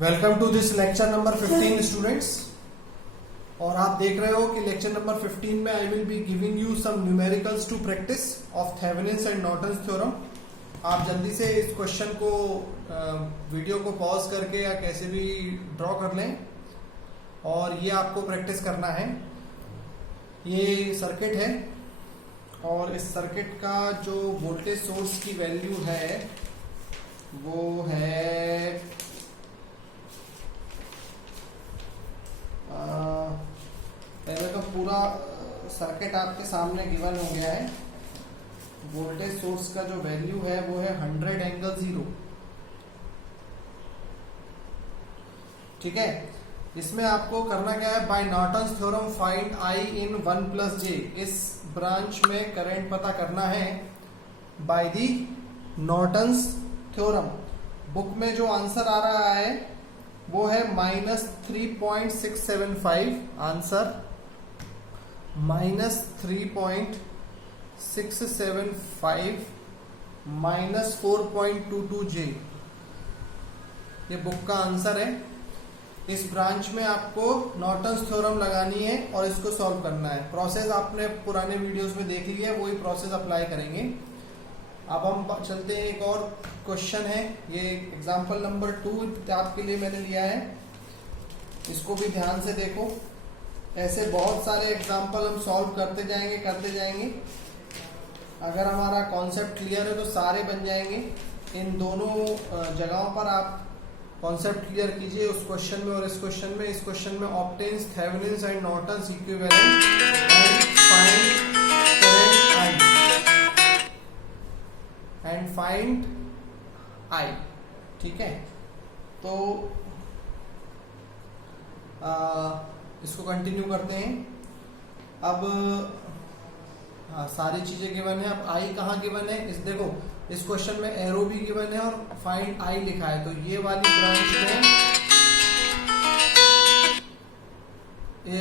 Welcome to this lecture number 15 students. और आप देख रहे हो कि लेक्चर नंबर 15 में I will be giving you some numericals to practice of Thevenin's and Norton's theorem. आप जल्दी से इस क्वेश्चन को वीडियो को पॉज करके या कैसे भी ड्रॉ कर लें और ये आपको प्रैक्टिस करना है। ये सर्किट है और इस सर्किट का जो वोल्टेज सोर्स की वैल्यू है वो है पहले तो पूरा सर्किट आपके सामने गिवन हो गया है। वोल्टेज सोर्स का जो वैल्यू है वो है 100 एंगल 0। ठीक है, इसमें आपको करना क्या है, by Norton's theorem find I in 1 plus J. इस ब्रांच में करंट पता करना है by the Norton's theorem. Book में जो आंसर आ रहा है वो है -3.675। आंसर -3.675 -4.22 जे, ये बुक का आंसर है। इस ब्रांच में आपको नॉर्टन्स थ्योरम लगानी है और इसको सॉल्व करना है। प्रोसेस आपने पुराने वीडियोस में देख लिया है, वही प्रोसेस अप्लाई करेंगे। अब हम चलते हैं, एक और क्वेश्चन है, ये एग्जांपल नंबर 2 आपके लिए मैंने लिया है, इसको भी ध्यान से देखो। ऐसे बहुत सारे एग्जांपल हम सॉल्व करते जाएंगे। अगर हमारा कॉन्सेप्ट क्लियर है तो सारे बन जाएंगे। इन दोनों जगहों पर आप कॉन्सेप्ट क्लियर कीजिए, उस क्वेश्चन में और इस क्वेश्चन में। इस क्वेश्चन में obtains Thevenin's and Norton's equivalent and find I. ठीक है, तो इसको कंटिन्यू करते हैं। अब सारी चीजें गिवन है। अब आई कहाँ गिवन है, इस देखो इस क्वेश्चन में एरो भी गिवन है और फाइंड आई लिखा है। तो ये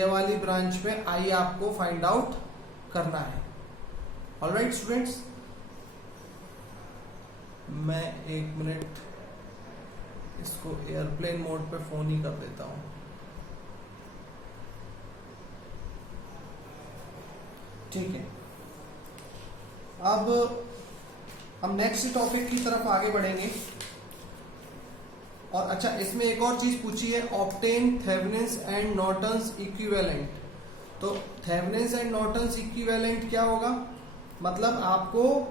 वाली ब्रांच में आई आपको फाइंड आउट करना है। ऑलराइट स्टूडेंट्स, मैं 1 मिनट इसको एयरप्लेन मोड पे फोन ही कर देता हूं। ठीक है, अब हम नेक्स्ट टॉपिक की तरफ आगे बढ़ेंगे। और अच्छा, इसमें एक और चीज पूछी है, obtain Thevenin's and Norton's equivalent. तो थेवेनिन्स एंड नॉर्टन्स इक्विवेलेंट क्या होगा, मतलब आपको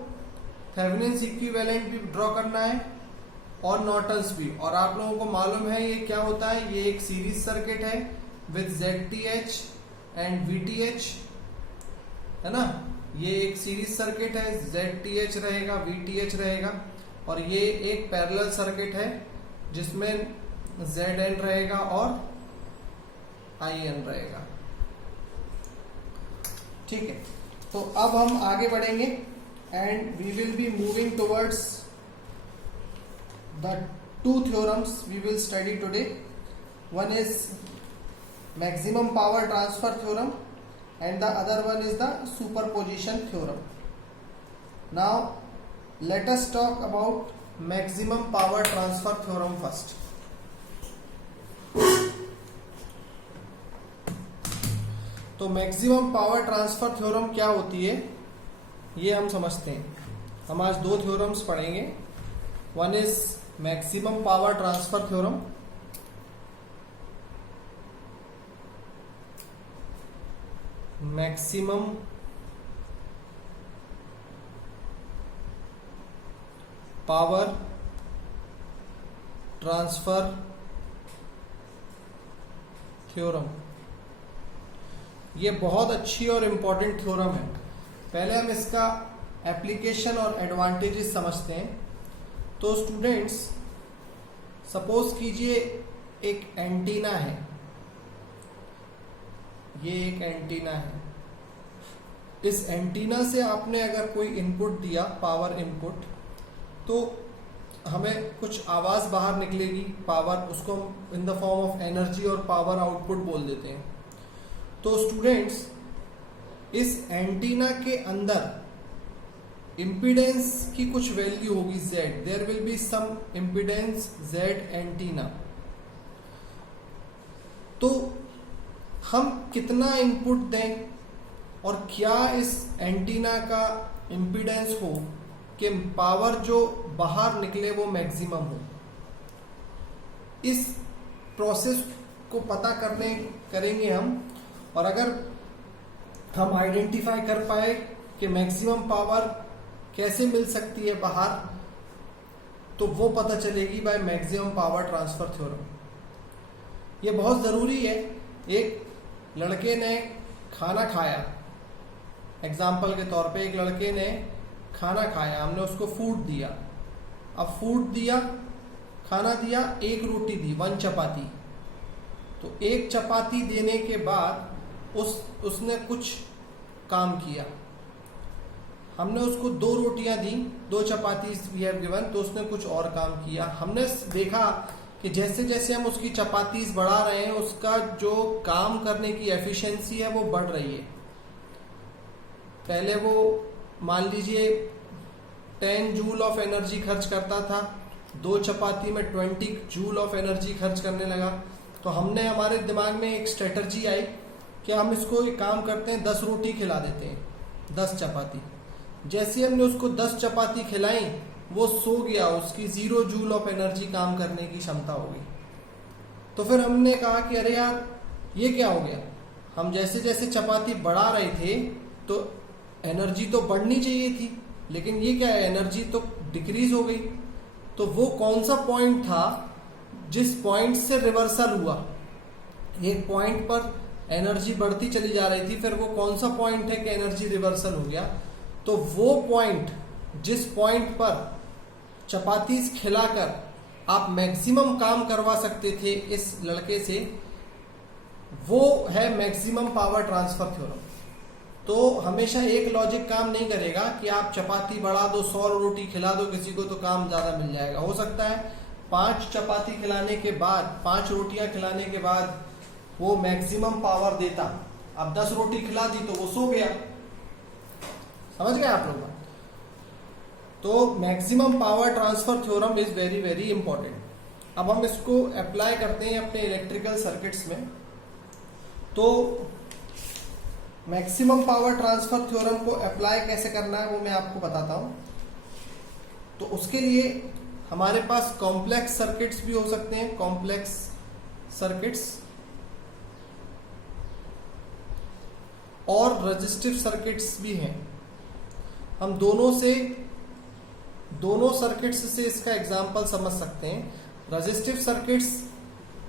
थेवेनिन्स इक्विवेलेंट भी ड्रॉ करना है और नॉर्टन्स भी। और आप लोगों को मालूम है ये क्या होता है, ये एक सीरीज सर्किट है विद ZTH एंड VTH, है ना। ये एक सीरीज सर्किट है, ZTH रहेगा, VTH रहेगा। और ये एक पैरेलल सर्किट है जिसमें ZN रहेगा और IN रहेगा। ठीक है, तो अब हम आगे बढ़ेंगे and we will be moving towards the 2 theorems we will study today. One is maximum power transfer theorem and the other one is the superposition theorem. Now let us talk about maximum power transfer theorem first. तो maximum power transfer theorem क्या होती है ये हम समझते हैं। हम आज 2 थ्योरम्स पढ़ेंगे। One is maximum power transfer theorem, maximum power transfer theorem. ये बहुत अच्छी और इंपॉर्टेंट थ्योरम है। पहले हम इसका एप्लीकेशन और एडवांटेजेस समझते हैं। तो स्टूडेंट्स, सपोज कीजिए एक एंटीना है, ये एक एंटीना है। इस एंटीना से आपने अगर कोई इनपुट दिया, पावर इनपुट, तो हमें कुछ आवाज बाहर निकलेगी, पावर, उसको हम in the form of energy और पावर आउटपुट बोल देते हैं। तो स्टूडेंट्स, इस एंटीना के अंदर इम्पीडेंस की कुछ वैल्यू होगी Z, there will be some impedance Z antenna. तो हम कितना इनपुट दें और क्या इस एंटीना का इम्पीडेंस हो कि पावर जो बाहर निकले वो मैक्सिमम हो। इस प्रोसेस को पता करेंगे हम, और अगर हम आइडेंटिफाई कर पाए कि मैक्सिमम पावर कैसे मिल सकती है बाहर, तो वो पता चलेगी bye maximum power transfer theorem. ये बहुत ज़रूरी है। एक लड़के ने खाना खाया, एग्जाम्पल के तौर पे एक लड़के ने खाना खाया, हमने उसको फूड दिया। अब फूड दिया, खाना दिया, एक रोटी दी, 1 चपाती। तो एक चपाती देने के बाद उसने कुछ काम किया। हमने उसको 2 रोटियां दी, 2 चपाती वी हैव गिवन, तो उसने कुछ और काम किया। हमने देखा कि जैसे जैसे हम उसकी चपातीज बढ़ा रहे हैं, उसका जो काम करने की एफिशिएंसी है वो बढ़ रही है। पहले वो मान लीजिए 10 जूल ऑफ एनर्जी खर्च करता था, 2 चपाती में 20 जूल ऑफ एनर्जी खर्च करने लगा। तो हमने, हमारे दिमाग में एक स्ट्रेटजी आई कि हम इसको एक काम करते हैं, 10 रोटी खिला देते हैं, 10 चपाती। जैसे हमने उसको 10 चपाती खिलाई, वो सो गया, उसकी 0 जूल ऑफ एनर्जी काम करने की क्षमता हो गई। तो फिर हमने कहा कि अरे यार ये क्या हो गया, हम जैसे जैसे चपाती बढ़ा रहे थे तो एनर्जी तो बढ़नी चाहिए थी, लेकिन ये क्या है, एनर्जी तो डिक्रीज हो गई। तो वो कौन सा पॉइंट था जिस पॉइंट से रिवर्सल हुआ? एक पॉइंट पर एनर्जी बढ़ती चली जा रही थी, फिर वो कौन सा पॉइंट है कि एनर्जी रिवर्सल हो गया? तो वो पॉइंट, जिस पॉइंट पर चपातीस खिलाकर आप मैक्सिमम काम करवा सकते थे इस लड़के से, वो है मैक्सिमम पावर ट्रांसफर थ्योरम। तो हमेशा एक लॉजिक काम नहीं करेगा कि आप चपाती बढ़ा दो, 100 रोटी खिला दो किसी को तो काम ज्यादा मिल जाएगा। हो सकता है 5 चपाती खिलाने के बाद, 5 रोटियां खिलाने के बाद वो मैक्सिमम पावर देता। अब 10 रोटी खिला दी तो वो सो गया। समझ गए आप लोग? तो maximum power transfer theorem is very very important. अब हम इसको अप्लाई करते हैं अपने इलेक्ट्रिकल सर्किट्स में। तो मैक्सिमम पावर ट्रांसफर थ्योरम को अप्लाई कैसे करना है वो मैं आपको बताता हूं। तो उसके लिए हमारे पास कॉम्प्लेक्स सर्किट्स भी हो सकते हैं, कॉम्प्लेक्स सर्किट्स, और रेजिस्टिव सर्किट्स भी हैं। हम दोनों सर्किट्स से इसका एग्जांपल समझ सकते हैं, रेजिस्टिव सर्किट्स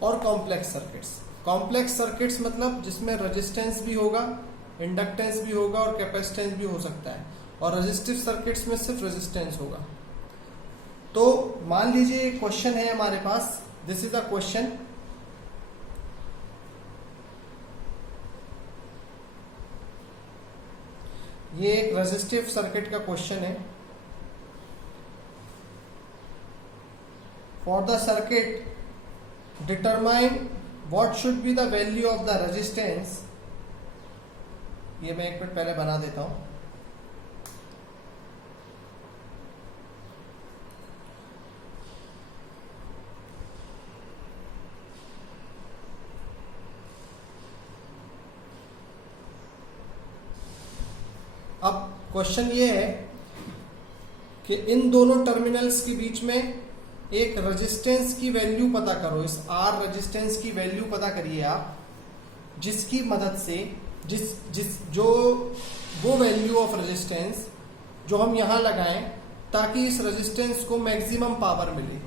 और कॉम्प्लेक्स सर्किट्स। कॉम्प्लेक्स सर्किट्स मतलब जिसमें रेजिस्टेंस भी होगा, इंडक्टेंस भी होगा और कैपेसिटेंस भी हो सकता है, और रेजिस्टिव सर्किट्स में सिर्फ रेजिस्टेंस होगा। तो मान लीजिए क्वेश्चन है हमारे पास, दिस इज अ क्वेश्चन। ये एक रेजिस्टिव सर्किट का क्वेश्चन है। For the circuit determine what should be the value of the resistance. ये मैं एक मिनट पहले बना देता हूं। अब क्वेश्चन ये है कि इन दोनों टर्मिनल्स के बीच में एक रेजिस्टेंस की वैल्यू पता करो। इस R रेजिस्टेंस की वैल्यू पता करिए आप, जिसकी मदद से वो वैल्यू ऑफ रेजिस्टेंस जो हम यहां लगाएं ताकि इस रेजिस्टेंस को मैक्सिमम पावर मिले।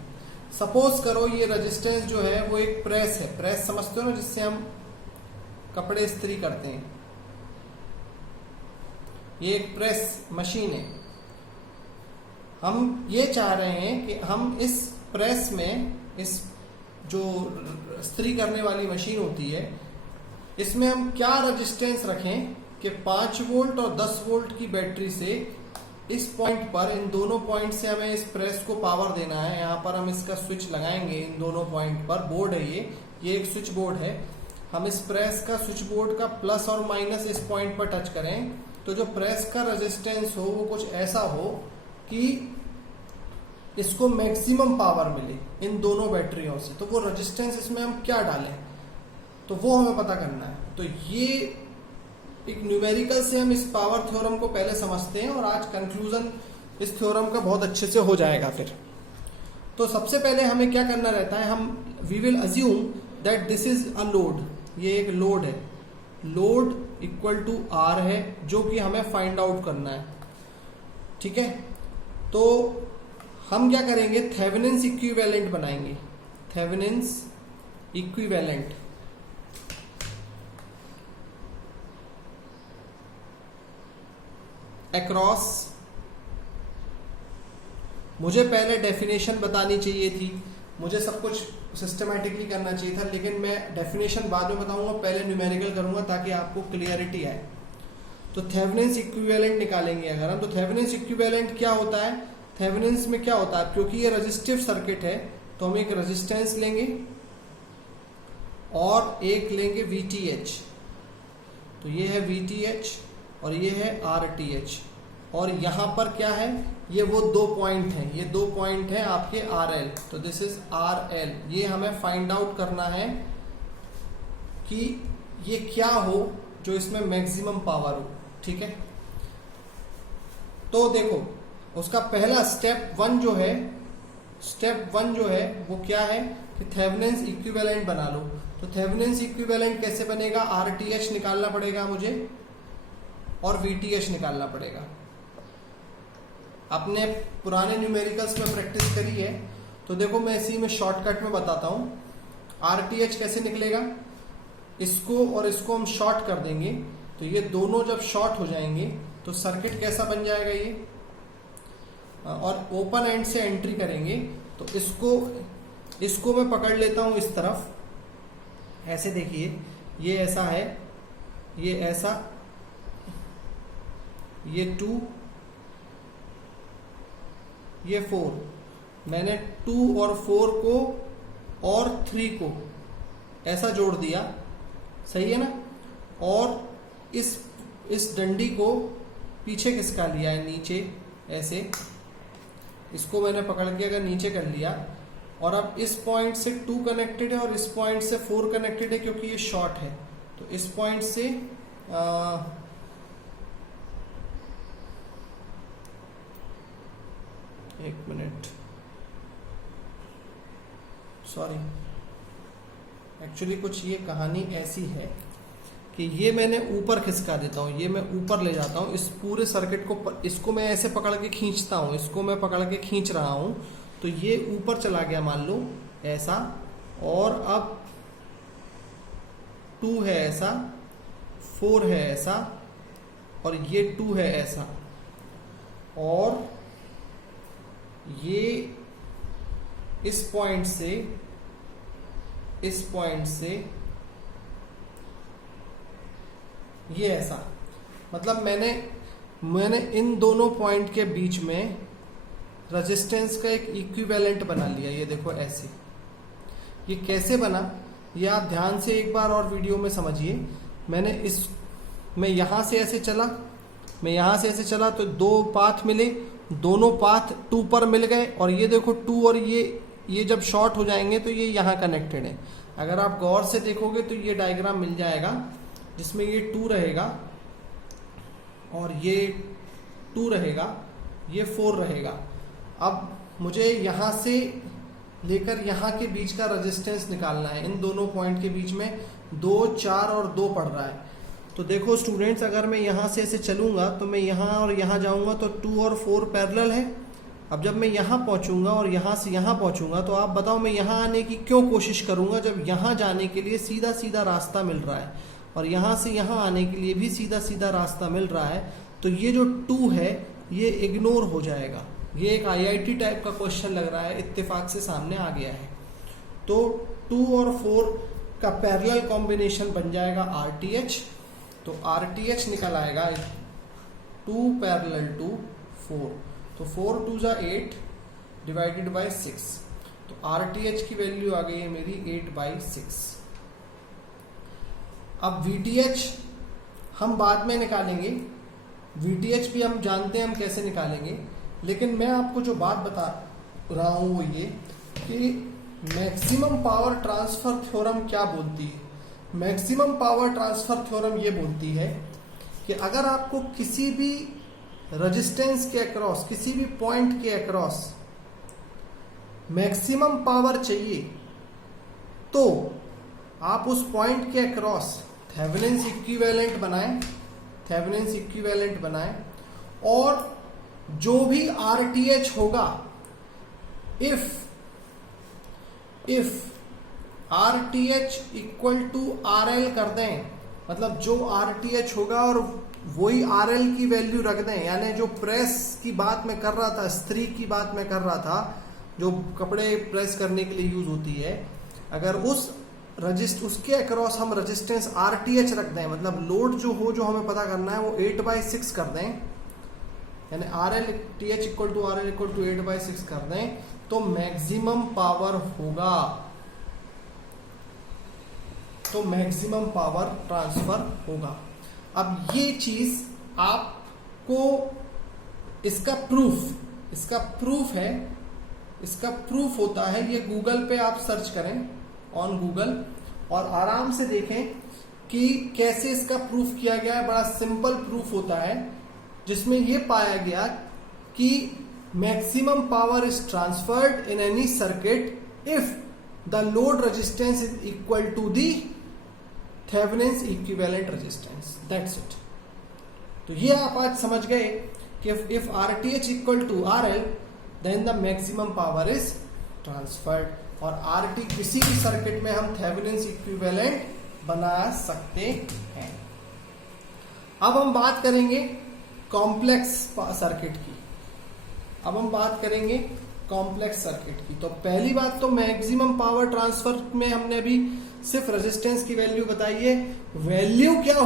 सपोज करो ये रेजिस्टेंस जो है वो एक प्रेस है। प्रेस समझते हो ना, जिससे हम कपड़े इस्त्री करते हैं। ये एक प्रेस मशीन है। हम ये चाह रहे हैं कि हम इस प्रेस में, इस जो इस्त्री करने वाली मशीन होती है, इसमें हम क्या रेजिस्टेंस रखें कि 5 वोल्ट और 10 वोल्ट की बैटरी से इस पॉइंट पर, इन दोनों पॉइंट से हमें इस प्रेस को पावर देना है। यहाँ पर हम इसका स्विच लगाएंगे, इन दोनों पॉइंट पर बोर्ड है, ये एक स्विच बोर्ड है। हम इस प्रेस का, स्विच बोर्ड का प्लस और माइनस इस पॉइंट पर टच करें तो जो प्रेस का रेजिस्टेंस हो वो कुछ ऐसा हो कि इसको मैक्सिमम पावर मिले इन दोनों बैटरियों से। तो वो रेजिस्टेंस इसमें हम क्या डालें? तो वो हमें पता करना है। तो ये एक न्यूमेरिकल से हम इस पावर थ्योरम को पहले समझते हैं और आज कंक्लूजन इस थ्योरम का बहुत अच्छे से हो जाएगा। फिर तो सबसे पहले हमें क्या करना रहता है, हम we will assume that this is a load, ये एक लोड है, लोड इक्वल टू आर है, जो कि हमें फाइंड आउट करना है। ठीक है, तो हम क्या करेंगे, थेवेनिन्स इक्विवेलेंट बनाएंगे, थेवेनिन्स इक्विवेलेंट। अक्रॉस, मुझे पहले डेफिनेशन बतानी चाहिए थी, मुझे सब कुछ सिस्टमैटिकली करना चाहिए था, लेकिन मैं डेफिनेशन बाद में बताऊंगा, पहले न्यूमेरिकल करूंगा ताकि आपको क्लियरिटी आए। तो थेवेनिन्स इक्विवेलेंट निकालेंगे अगर हम, तो थेवेनिन्स इक्विवेलेंट क्या होता है, थेवेनिन्स में क्या होता है, क्योंकि ये रेजिस्टिव सर्किट है तो हम एक रेजिस्टेंस लेंगे और एक लेंगे VTH, तो ये है VTH और ये है RTH, और यहां पर क्या है, ये वो दो पॉइंट हैं, ये दो पॉइंट हैं आपके RL, तो दिस इज RL। ये हमें फाइंड आउट करना है कि ये क्या हो जो इसमें मैक्सिमम पावर हो। ठीक है, तो देखो उसका पहला स्टेप वन जो है, स्टेप वन जो है वो क्या है कि थेवेनिन्स इक्विवेलेंट बना लो। तो थेवेनिन्स इक्विवेलेंट कैसे बनेगा, RTH निकालना पड़ेगा मुझे और VTH निकालना पड़ेगा। आपने पुराने न्यूमेरिकल्स में प्रैक्टिस करी है, तो देखो मैं इसी में शॉर्टकट में बताता हूं। RTH कैसे निकलेगा, इसको और इसको हम शॉर्ट कर देंगे, तो ये दोनों जब शॉर्ट हो जाएंगे तो सर्किट कैसा बन जाएगा ये, और ओपन एंड से एंट्री करेंगे, तो इसको मैं पकड़ लेता हूं इस तरफ, ऐसे देखिए ये ऐसा है, ये ऐसा, ये 2, ये 4, मैंने 2 और 4 को और 3 को ऐसा जोड़ दिया, सही है ना, और इस डंडी को पीछे किसका लिया है, नीचे, ऐसे इसको मैंने पकड़ के अगर नीचे कर लिया, और अब इस पॉइंट से 2 कनेक्टेड है और इस पॉइंट से 4 कनेक्टेड है क्योंकि ये शॉर्ट है, तो इस पॉइंट से एक मिनट, सॉरी, एक्चुअली कुछ ये कहानी ऐसी है कि ये मैंने ऊपर खिसका देता हूँ, ये मैं ऊपर ले जाता हूँ इस पूरे सर्किट को, इसको मैं ऐसे पकड़ के खींचता हूँ, इसको मैं पकड़ के खींच रहा हूँ, तो ये ऊपर चला गया मान लो ऐसा, और अब 2 है ऐसा, 4 है ऐसा, और ये 2 है ऐसा, और ये इस पॉइंट से ये ऐसा, मतलब मैंने इन दोनों पॉइंट के बीच में रेजिस्टेंस का एक इक्विवेलेंट बना लिया। ये देखो ऐसे, ये कैसे बना ये आप ध्यान से एक बार और वीडियो में समझिए। मैं यहां से ऐसे चला, तो 2 पाथ मिले, दोनों पाथ 2 पर मिल गए, और ये देखो 2 और ये जब शॉर्ट हो जाएंगे तो ये यहाँ कनेक्टेड है। अगर आप गौर से देखोगे तो ये डायग्राम मिल जाएगा जिसमें ये 2 रहेगा और ये 2 रहेगा, ये 4 रहेगा। अब मुझे यहाँ से लेकर यहाँ के बीच का रेजिस्टेंस निकालना है। इन दोनों पॉइंट के बीच में 2, 4 और 2 पड़ रहा है। तो देखो स्टूडेंट्स, अगर मैं यहाँ से ऐसे चलूंगा तो मैं यहाँ और यहाँ जाऊंगा तो 2 और 4 पैरेलल है। अब जब मैं यहाँ पहुंचूंगा और यहाँ से यहाँ पहुंचूंगा, तो आप बताओ मैं यहाँ आने की क्यों कोशिश करूंगा जब यहाँ जाने के लिए सीधा सीधा रास्ता मिल रहा है, और यहाँ से यहाँ आने के लिए भी सीधा सीधा रास्ता मिल रहा है। तो ये जो 2 है ये इग्नोर हो जाएगा। ये एक IIT टाइप का क्वेश्चन लग रहा है, इत्तेफाक से सामने आ गया है। तो 2 और 4 का पैरेलल कॉम्बिनेशन बन जाएगा RTH। तो RTH निकल आएगा 2 पैरेलल टू 4, तो 4 2 जा 8 डिवाइडेड बाय 6, तो RTH की वैल्यू आ गई है मेरी 8/6। अब VTH हम बाद में निकालेंगे, VTH भी हम जानते हैं हम कैसे निकालेंगे, लेकिन मैं आपको जो बात बता रहा हूं वो ये कि मैक्सिमम पावर ट्रांसफर थ्योरम क्या बोलती है। मैक्सिमम पावर ट्रांसफर थ्योरम ये बोलती है कि अगर आपको किसी भी रेजिस्टेंस के अक्रॉस, किसी भी पॉइंट के अक्रॉस मैक्सिमम पावर चाहिए तो आप उस पॉइंट के अक्रॉस थेवेनिन्स इक्विवेलेंट बनाएं और जो भी RTH होगा, if RTH equal to RL कर दें, मतलब जो RTH होगा और वही RL की वैल्यू रख दें, यानी जो प्रेस की बात मैं कर रहा था, स्त्री की बात मैं कर रहा था, जो कपड़े प्रेस करने के लिए यूज होती है, अगर उसके अक्रॉस हम रेजिस्टेंस RTH रख दें, मतलब लोड जो हमें पता करना है वो 8/6 कर दें, यानी RLTH equal to RL equal to 8/6 कर दें, तो मैक्सिमम पावर होगा, तो मैक्सिमम पावर ट्रांसफर होगा। अब ये चीज आपको इसका प्रूफ होता है, ये गूगल पे आप सर्च करें ऑन गूगल और आराम से देखें कि कैसे इसका प्रूफ किया गया है। बड़ा सिंपल प्रूफ होता है जिसमें ये पाया गया कि maximum power is transferred in any circuit if the load resistance is equal to the Thevenin's equivalent resistance, that's it. तो ये आप आज समझ गए कि if RTH equal to RL then the maximum power is transferred. और RT किसी भी सर्किट में हम थेवेनिन्स इक्विवेलेंट बना सकते हैं। अब हम बात करेंगे कॉम्प्लेक्स सर्किट की। तो पहली बात तो मैक्सिमम पावर ट्रांसफर में हमने अभी सिर्फ रेजिस्टेंस की वैल्यू बताई है। वैल्यू क्या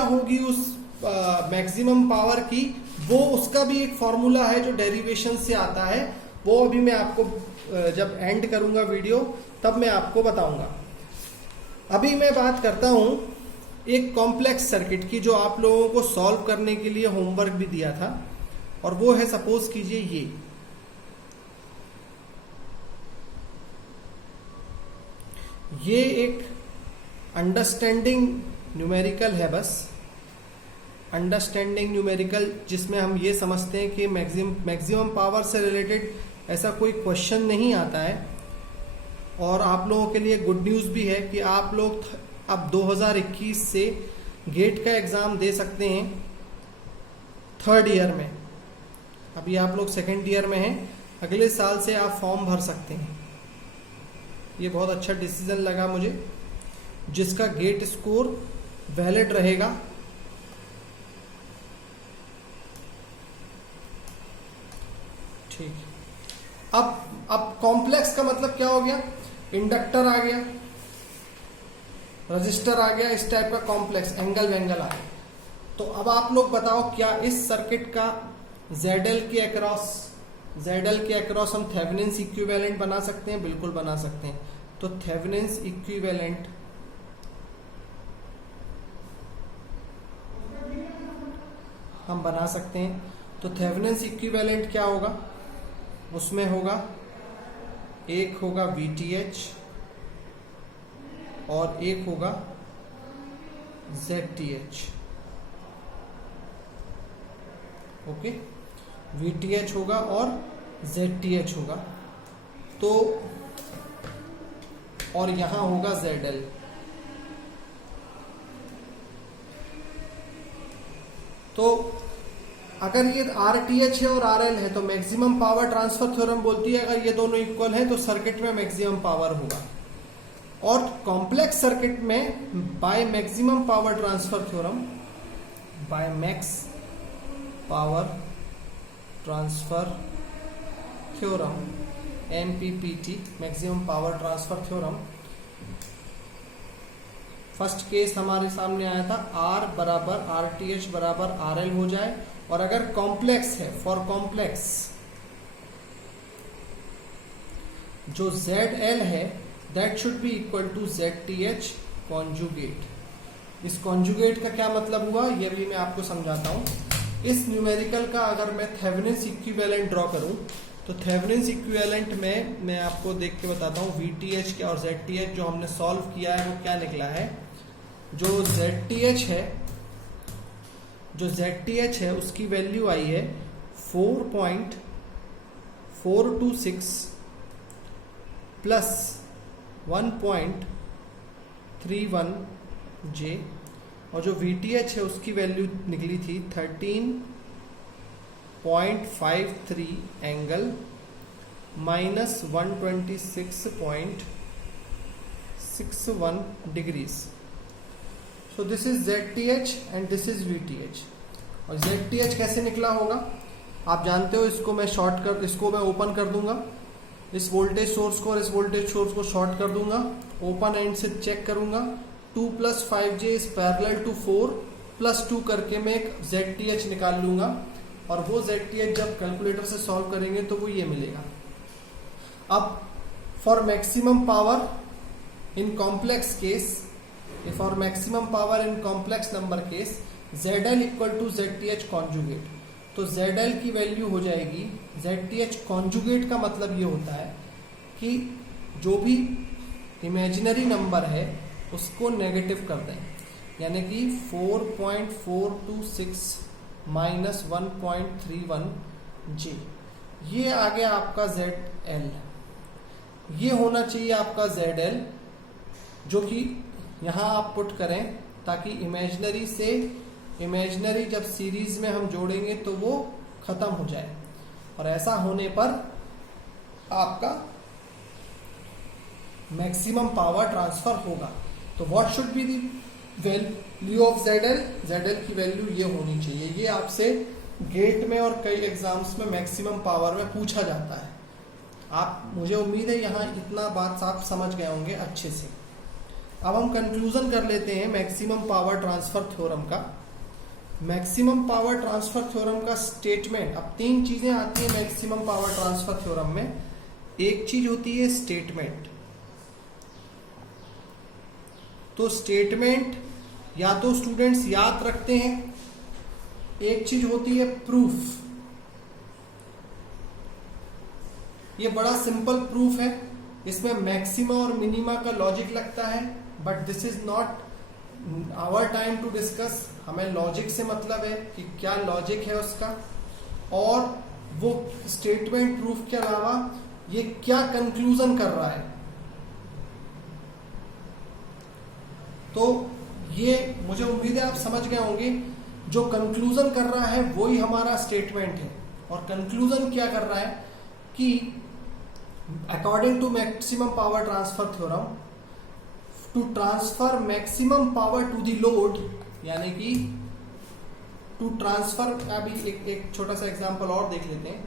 होगी उस मैक्सिमम पावर की, वो उसका भी एक फॉर्मूला है जो डेरिवेशन से आता है, वो अभी मैं आपको जब एंड करूंगा वीडियो तब मैं आपको बताऊंगा। अभी मैं बात करता हूं एक कॉम्प्लेक्स सर्किट की, जो आप लोगों को सॉल्व करने के लिए होमवर्क भी दिया था, और वो है, सपोज कीजिए ये एक अंडरस्टैंडिंग न्यूमेरिकल है, बस अंडरस्टैंडिंग न्यूमेरिकल, जिसमें हम ये समझते हैं कि मैक्सिमम पावर से रिलेटेड ऐसा कोई क्वेश्चन नहीं आता है। और आप लोगों के लिए गुड न्यूज़ भी है कि आप लोग अब 2021 से गेट का एग्ज़ाम दे सकते हैं 3rd ईयर में। अभी आप लोग 2nd ईयर में हैं, अगले साल से आप फॉर्म भर सकते हैं। ये बहुत अच्छा डिसीजन लगा मुझे, जिसका गेट स्कोर वैलिड रहेगा। ठीक, अब कॉम्प्लेक्स का मतलब क्या हो गया, इंडक्टर आ गया, रजिस्टर आ गया, इस टाइप का कॉम्प्लेक्स एंगल आ गया। तो अब आप लोग बताओ, क्या इस सर्किट का ZL के अक्रॉस हम थेवेनिन्स इक्विवेलेंट बना सकते हैं? बिल्कुल बना सकते हैं। तो थेवेनिन्स इक्विवेलेंट हम बना सकते हैं। तो थेवेनिन्स इक्विवेलेंट क्या होगा, उसमें होगा एक होगा VTH और एक होगा ZTH। ओके, VTH होगा और ZTH होगा, तो और यहां होगा ZL। तो अगर ये RTH है और RL है तो मैक्सिमम पावर ट्रांसफर थ्योरम बोलती है अगर ये दोनों इक्वल हैं तो सर्किट में मैक्सिमम पावर होगा। और कॉम्प्लेक्स सर्किट में by maximum power transfer theorem, by max power transfer theorem, MPPT, maximum power transfer theorem, first case हमारे सामने आया था R बराबर RTH बराबर RL हो जाए, और अगर कॉम्प्लेक्स है, फॉर कॉम्प्लेक्स जो ZL है that should be equal to ZTH conjugate. इस कॉन्जुगेट का क्या मतलब हुआ ये भी मैं आपको समझाता हूं। इस न्यूमेरिकल का अगर मैं थेवेनिन्स इक्विवेलेंट ड्रॉ करूं तो थेवेनिन्स इक्विवेलेंट में मैं आपको देख के बताता हूँ VTH क्या और ZTH जो हमने सॉल्व किया है वो क्या निकला है। जो ZTH है उसकी वैल्यू आई है 4.426 प्लस 1.31 J, और जो VTH है उसकी वैल्यू निकली थी 13.53 angle minus 126.61 degrees. So this is ZTH and this is VTH। और ZTH कैसे निकला होगा आप जानते हो, इसको मैं ओपन कर दूंगा, इस वोल्टेज सोर्स को और इस वोल्टेज सोर्स को शॉर्ट कर दूंगा, ओपन एंड से चेक करूंगा, 2 + 5J इज पैरेलल टू 4 + 2 करके मैं एक ZTH निकाल लूंगा, और वो ZTH जब कैलकुलेटर से सॉल्व करेंगे तो वो ये मिलेगा। अब for maximum power in complex case, for maximum power in complex number case ZL = ZTH conjugate. तो ZL की वैल्यू हो जाएगी ZTH कॉन्जुगेट का मतलब ये होता है कि जो भी इमेजिनरी नंबर है उसको नेगेटिव कर दें, यानी कि 4.426 माइनस 1.31 J, ये आ गया आपका ZL। ये होना चाहिए आपका ZL, जो कि यहाँ आप पुट करें ताकि इमेजिनरी जब सीरीज में हम जोड़ेंगे तो वो खत्म हो जाए, और ऐसा होने पर आपका मैक्सिमम पावर ट्रांसफर होगा। तो what should be the value of ZL? ZL की वैल्यू ये होनी चाहिए। ये आपसे गेट में और कई एग्जाम्स में मैक्सिमम पावर में पूछा जाता है। मुझे उम्मीद है यहाँ इतना बात आप समझ गए होंगे अच्छे से। अब हम कंक्लूजन कर लेते हैं मैक्सिमम पावर ट्रांसफर थ्योरम का। मैक्सिमम पावर ट्रांसफर थ्योरम का स्टेटमेंट, अब 3 चीजें आती हैं मैक्सिमम पावर ट्रांसफर थ्योरम में। एक चीज होती है स्टेटमेंट, तो स्टेटमेंट या तो स्टूडेंट्स याद रखते हैं, एक चीज होती है प्रूफ। ये बड़ा सिंपल प्रूफ है, इसमें मैक्सिमा और मिनिमा का लॉजिक लगता है, but this is not our time to discuss. हमें लॉजिक से मतलब है कि क्या लॉजिक है उसका, और वो स्टेटमेंट प्रूफ के अलावा ये क्या कंक्लूजन कर रहा है। तो ये मुझे उम्मीद है आप समझ गए होंगे, जो कंक्लूजन कर रहा है वही हमारा स्टेटमेंट है। और कंक्लूजन क्या कर रहा है कि according to maximum power transfer theorem, to transfer maximum power to the load, यानी कि टू ट्रांसफर। अभी एक छोटा सा एग्जांपल और देख लेते हैं।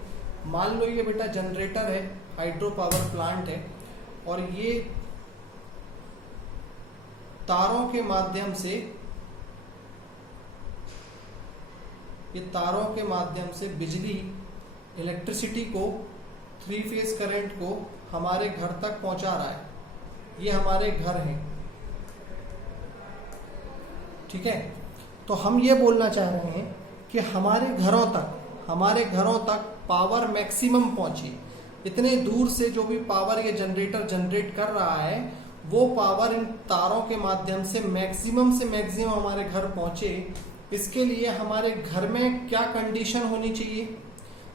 मान लो ये बेटा जनरेटर है, हाइड्रो पावर प्लांट है, और ये तारों के माध्यम से बिजली, इलेक्ट्रिसिटी को, 3 फेज करंट को हमारे घर तक पहुंचा रहा है। ये हमारे घर हैं, ठीक है। तो हम ये बोलना चाह रहे हैं कि हमारे घरों तक पावर मैक्सिमम पहुंचे। इतने दूर से जो भी पावर ये जनरेटर जनरेट कर रहा है, वो पावर इन तारों के माध्यम से मैक्सिमम हमारे घर पहुंचे। इसके लिए हमारे घर में क्या कंडीशन होनी चाहिए,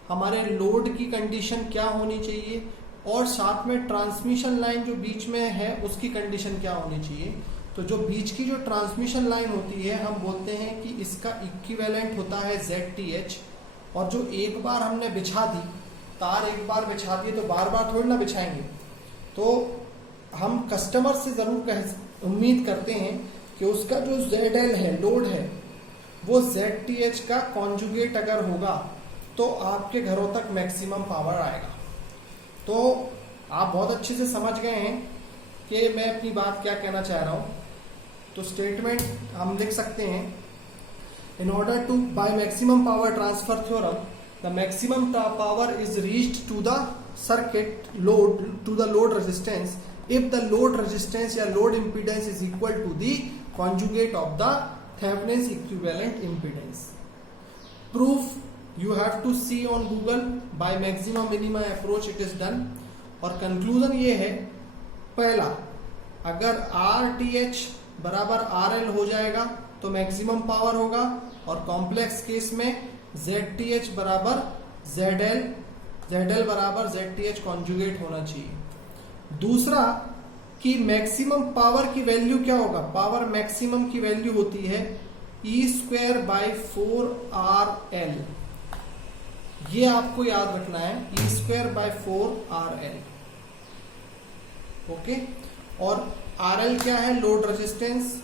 हमारे लोड की कंडीशन क्या होनी चाहिए, और साथ में ट्रांसमिशन लाइन जो बीच में है उसकी कंडीशन क्या होनी चाहिए। तो जो बीच की जो ट्रांसमिशन लाइन होती है, हम बोलते हैं कि इसका इक्विवेलेंट होता है ZTH। और जो एक बार हमने बिछा दी, तार एक बार बिछा दी तो बार बार थोड़ी ना बिछाएंगे। तो हम कस्टमर से जरूर उम्मीद करते हैं कि उसका जो ZL है, लोड है, वो ZTH का कॉन्जुगेट अगर होगा तो आपके घरों तक मैक्सिमम पावर आएगा। तो आप बहुत अच्छे से समझ गए हैं कि मैं अपनी बात क्या कहना चाह रहा हूं। तो स्टेटमेंट हम लिख सकते हैं, in order to by maximum power transfer theorem, the maximum power is reached to the circuit load, to the load resistance if the load resistance या load impedance is equal to the conjugate of the Thevenin's equivalent impedance. Proof you have to see on Google by maximum minimum approach it is done। और conclusion ये है, पहला, अगर RTH बराबर RL हो जाएगा तो मैक्सिमम पावर होगा, और कॉम्प्लेक्स केस में ZTH बराबर ZL बराबर ZTH कॉन्जुगेट होना चाहिए। दूसरा कि मैक्सिमम पावर की वैल्यू क्या होगा, पावर मैक्सिमम की वैल्यू होती है E²/4RL। ये आपको याद रखना है, E²/4RL। ओके, और RL क्या है, लोड रेजिस्टेंस,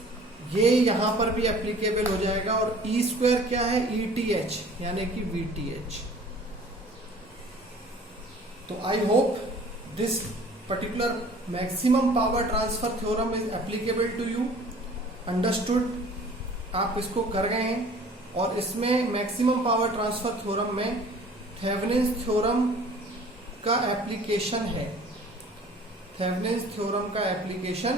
ये यहां पर भी एप्लीकेबल हो जाएगा। और E² क्या है, ETH यानी कि VTH। तो I hope this particular maximum power transfer theorem is applicable to you, understood, आप इसको कर गए हैं। और इसमें मैक्सिमम पावर ट्रांसफर थ्योरम में थेवेनिन्स थ्योरम का एप्लीकेशन है, थेवेनिन्स थ्योरम का एप्लीकेशन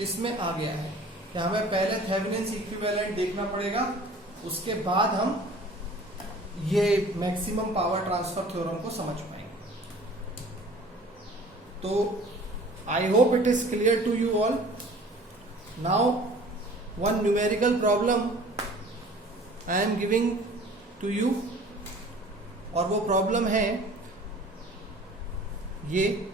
इसमें आ गया है। हमें पहले थेवेनिन्स इक्विवेलेंट देखना पड़ेगा, उसके बाद हम ये मैक्सिमम पावर ट्रांसफर थ्योरम को समझ पाएंगे। तो I hope it is clear to you all. Now one numerical problem I am giving to you, और वो प्रॉब्लम है ये,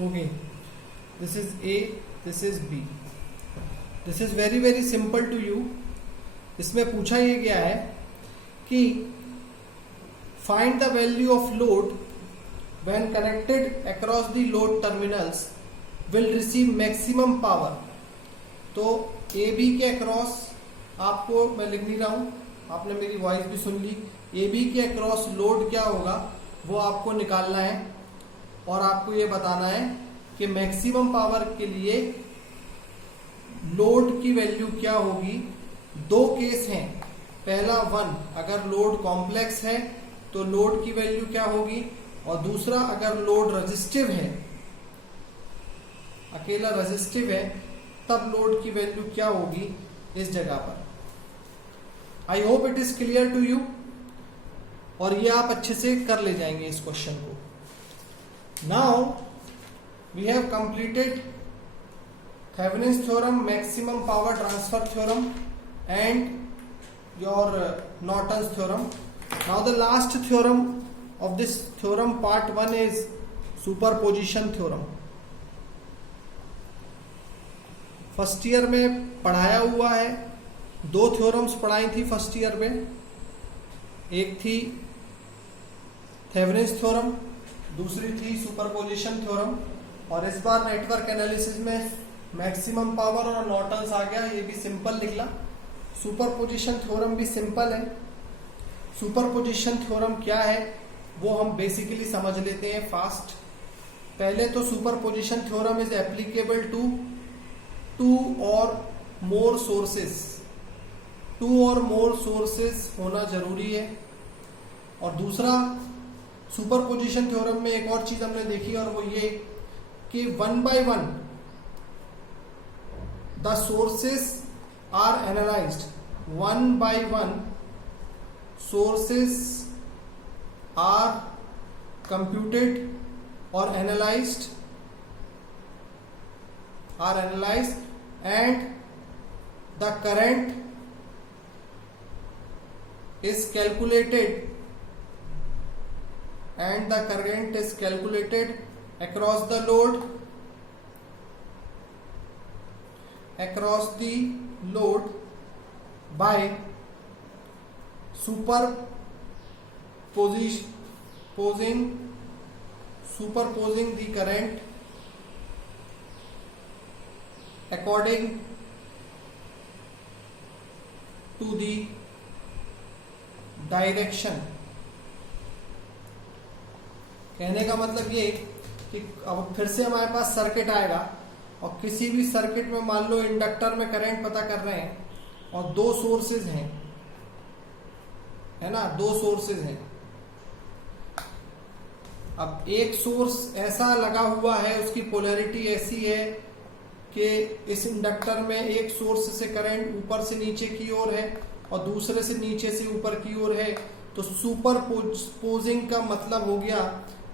okay, this is A, this is B, this is very very simple to you। इसमें पूछा ये गया है कि find the value of load when connected across the load terminals will receive maximum power। तो AB के अक्रॉस, आपको मैं लिख नहीं रहा हूं, आपने मेरी वॉइस भी सुन ली, AB के अक्रॉस लोड क्या होगा वो आपको निकालना है, और आपको ये बताना है कि मैक्सिमम पावर के लिए लोड की वैल्यू क्या होगी। दो केस हैं, पहला 1, अगर लोड कॉम्प्लेक्स है तो लोड की वैल्यू क्या होगी, और दूसरा अगर लोड रेजिस्टिव है, अकेला रेजिस्टिव है, तब लोड की वैल्यू क्या होगी इस जगह पर। I hope it is clear to you, और ये आप अच्छे से कर ले जाएंगे इस क्वेश्चन को। Now we have completed Thevenin's theorem, maximum power transfer theorem, and your Norton's theorem. Now the last theorem of this theorem, part 1, is superposition theorem। First year में पढ़ाया हुआ है, दो थ्योरम्स पढ़ाई थी फर्स्ट ईयर में, एक थी थेवेनिन्स थ्योरम, दूसरी थी सुपरपोजिशन थ्योरम। और इस बार नेटवर्क एनालिसिस में मैक्सिमम पावर और नॉर्टन्स आ गया, ये भी सिंपल निकला। सुपरपोजिशन थ्योरम भी सिंपल है। सुपरपोजिशन थ्योरम क्या है वो हम बेसिकली समझ लेते हैं फास्ट। पहले तो superposition theorem is applicable to 2 और मोर सोर्सेस। 2 और मोर सोर्सेस होना जरूरी है। और दूसरा, सुपरपोजिशन थ्योरम में एक और चीज हमने देखी, और वो ये कि 1 by 1 the sources are analysed. 1 by 1 sources are computed और analysed and the current is calculated and the current is calculated across the load by superposing the current according to the direction कहने का मतलब ये कि अब फिर से हमारे पास सर्किट आएगा और किसी भी सर्किट में मान लो इंडक्टर में करंट पता कर रहे हैं और दो सोर्सेज हैं, है ना, दो सोर्सेज हैं। अब एक सोर्स ऐसा लगा हुआ है, उसकी पोलैरिटी ऐसी है कि इस इंडक्टर में एक सोर्स से करंट ऊपर से नीचे की ओर है और दूसरे से नीचे से ऊपर की ओर है। तो सुपर पोजिंग का मतलब हो गया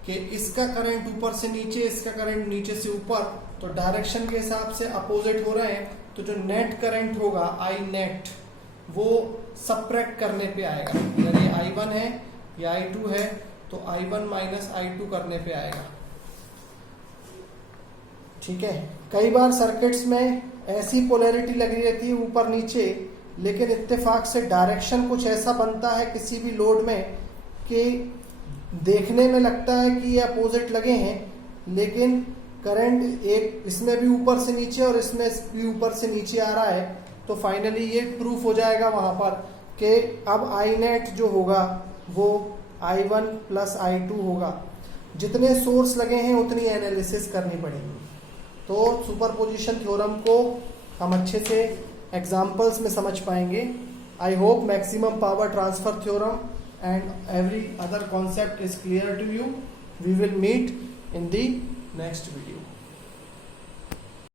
कि इसका करंट ऊपर से नीचे, इसका करंट नीचे से ऊपर, तो डायरेक्शन के हिसाब से अपोजिट हो रहे हैं। तो जो नेट करंट होगा आई नेट, वो सबट्रैक्ट करने पे आएगा। अगर ये I1 है, ये I2 है, तो I1 माइनस I2 करने पे आएगा। ठीक है, कई बार सर्किट्स में ऐसी पोलैरिटी लगी रहती है ऊपर नीचे, लेकिन इत्तेफाक से डायरेक्शन कुछ ऐसा बनता है किसी भी लोड में कि देखने में लगता है कि ये अपोजिट लगे हैं, लेकिन करंट एक इसमें भी ऊपर से नीचे और इसमें भी ऊपर से नीचे आ रहा है। तो फाइनली ये प्रूफ हो जाएगा वहां पर कि अब आई नेट जो होगा वो I1 प्लस I2 होगा। जितने सोर्स लगे हैं उतनी एनालिसिस करनी पड़ेगी। तो सुपरपोजिशन थ्योरम को हम अच्छे से एग्जाम्पल्स में समझ पाएंगे। I hope maximum power transfer theorem and every other concept is clear to you. We will meet in the next video.